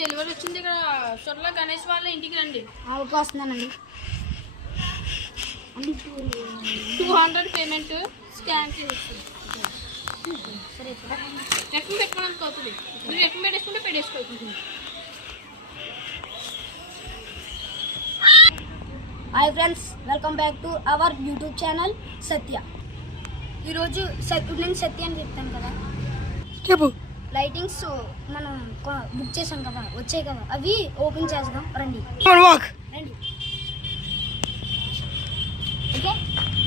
Delivery వచ్చింది ఇక్కడ సొర్ల గణేష్ వాళ్ళ ఇంటికి రండి. ఓకే వస్తున్నానండి. 200 పేమెంట్ స్కాన్ చేసి సరే ఎక్కడ పెట్టుకోవడానికి అవుతుంది. మీరు ఎక్కడ పెట్టేసుకుంటే పెట్టేసుకోవచ్చు. Hi friends, welcome back to our YouTube channel Satya. ఈరోజు నేను సత్య అని చెప్తాను కదా, చెప్పు. లైటింగ్స్ మనం బుక్ చేసాం కదా, వచ్చాయి కదా, అవి ఓపెన్ చేద్దాం రండి. రండి ఓకే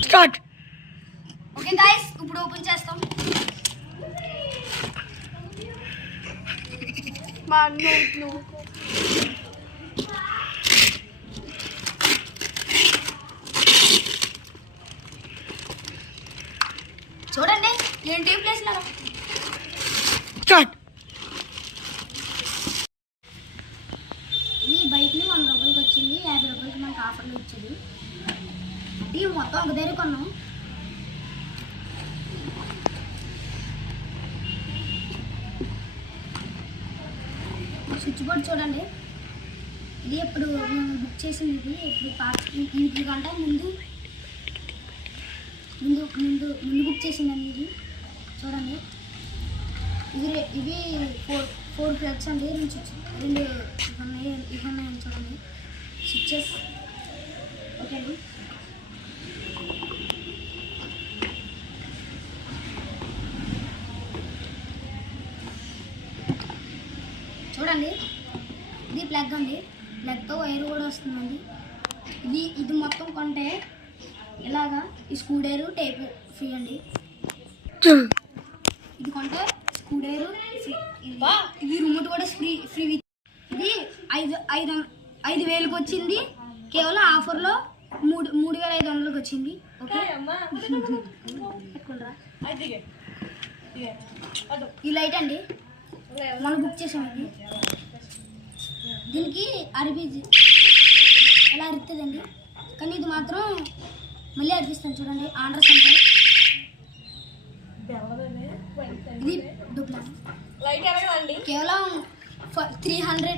స్టార్ట్. ఓకే గాయ్స్, ఇప్పుడు ఓపెన్ చేస్తాం. చూడండి ఏంటి ప్లేస్ లో స్టార్ట్. ఈ బైక్ని 100 రూపాయలకి వచ్చింది, 50 రూపాయలకి మనకు ఆఫర్లు ఇచ్చాడు. ఇది మొత్తం ఒక దగ్గర కొన్నాం. స్విచ్ బోర్డ్ చూడండి, ఇది ఎప్పుడు మేము బుక్ చేసింది. ఇది ఎప్పుడు ఇంటి కంటే ముందు బుక్ చేసిందండి. ఇది చూడండి, ఇవి 4 ప్లగ్స్ అండి. రెండు ఇవన్నాయని చూడండి, స్విచ్చెస్. ఓకే అండి, చూడండి ఇది ప్లగ్ అండి. ప్లగ్తో వైర్ కూడా వస్తుందండి. ఇది మొత్తం కొంటే ఇలాగా ఈ స్క్రూడైరు టేప్ ఫ్రీ అండి. ఇది కొంటే స్క్రూడైరు ఫ్రీ. ఇది రిమోట్ కూడా ఫ్రీ. ఇది 5,000కి వచ్చింది, కేవలం ఆఫర్లో 3,500కి వచ్చింది. ఓకే, ఈ లైట్ అండి మనం బుక్ చేసామండి. దీనికి అరిపిజి ఎలా అరుతుందండి, కానీ ఇది మాత్రం మళ్ళీ అరిపిస్తాను చూడండి. ఆంధ్ర సంపై ఇది డూప్లా కేవలం 300.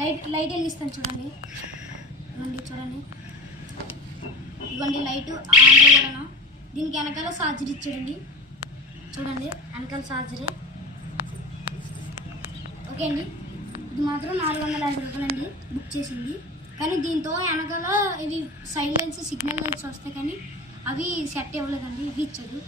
లైట్ వెలిగిస్తాను చూడండి. చూడండి ఇదిగోండి లైట్ ఆంధ్ర కూడా. దీనికి వెనకాల ఛార్జర్ ఇచ్చాడండి. చూడండి వెనకాల ఛార్జరే. ఓకే అండి, ఇది మాత్రం 450 రూపాయలండి బుక్ చేసింది. కానీ దీంతో వెనకాల ఇవి సైలెన్స్ సిగ్నల్ లైట్స్ వస్తాయి, కానీ అవి సెట్ ఇవ్వలేదండి, ఇవి ఇచ్చాడు.